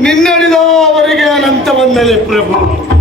ನಿನ್ನಡಿದವರಿಗೆ ಅನಂತ ವಂದನೆ ಪ್ರಭು.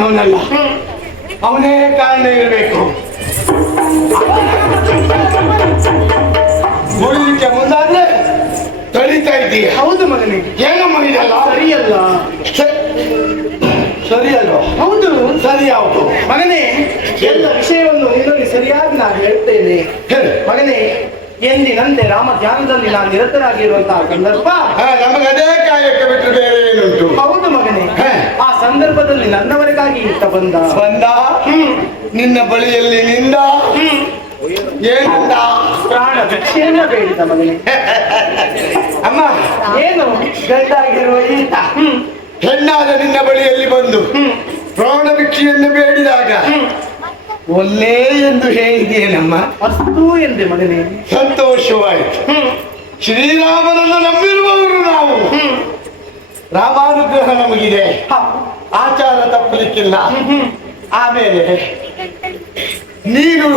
ಕಂಡವನಲ್ಲ ಅವನೇ ಕಾರಣ ಇರಬೇಕು. ಹೊಡಿಲಿಕ್ಕೆ ಮುಂದಾದ್ರೆ ತಳಿತಾ ಇದ್ದೀಯ? ಹೌದು ಮಗನೇ. ಏನಮ್ಮ ಮಗಿದಲ್ಲ ಸರಿಯಲ್ಲ. ಸ- ಸರಿ ಹೌದು. ಸರಿ ಯಾವುದು? ಮಗನೇ ಎಲ್ಲ ವಿಷಯವನ್ನು ನಿನ್ನಲ್ಲಿ ಸರಿಯಾಗಿ ನಾನು ಹೇಳ್ತೇನೆ. ಹೇಳು. ಮಗನೇ ಎಂದಿನಂತೆ ರಾಮ ಧ್ಯಾನದಲ್ಲಿ ನಾನು ನಿರತರಾಗಿರುವಂತಹ ಸಂದರ್ಭ ನಮಗೆ ಅದೇ ಕಾಯಕ್ಕೆ ಬಿಟ್ಟು ಬೇರೆ ಏನುಂಟು? ಹೌದು ಮಗನೇ. ಆ ಸಂದರ್ಭದಲ್ಲಿ ನನ್ನವರಿಗಾಗಿ ಇತ್ತ ಬಂದ. ಬಂದ? ನಿನ್ನ ಬಳಿಯಲ್ಲಿ ನಿಂದ? ಏನಂದ ಪ್ರಾಣ ಭಿಕ್ಷೆಯನ್ನ ಬೇಡಿದ ಮಗನೇ ಅಮ್ಮ ಏನು? ಗಂಡಾಗಿರುವ ಈತ. ಹೆಣ್ಣಾದ ನಿನ್ನ ಬಳಿಯಲ್ಲಿ ಬಂದು ಪ್ರಾಣ ಭಿಕ್ಷೆಯನ್ನು ಬೇಡಿದಾಗ ಒಲ್ಲೇ ಎಂದು ಹೇಳಿದೆಯೇನಮ್ಮ? ಅಷ್ಟು ಎಂದೆ ಮಗನೇ. ಸಂತೋಷವಾಯಿತು. ಶ್ರೀರಾಮನನ್ನು ನಂಬಿರುವವರು ನಾವು. ರಾಮಾನುಗ್ರಹ ನಮಗಿದೆ. ಹ, ಆಚಾರ ತಪ್ಪಲಿಕ್ಕಿಲ್ಲ. ಆಮೇಲೆ ನೀನು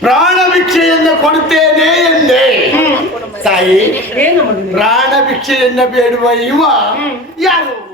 ಪ್ರಾಣ ಭಿಕ್ಷೆಯನ್ನು ಕೊಡ್ತೇನೆ ಎಂದೆ. ತಾಯಿ ಪ್ರಾಣ ಭಿಕ್ಷೆಯನ್ನು ಬೇಡುವ ಇವ ಯಾರು?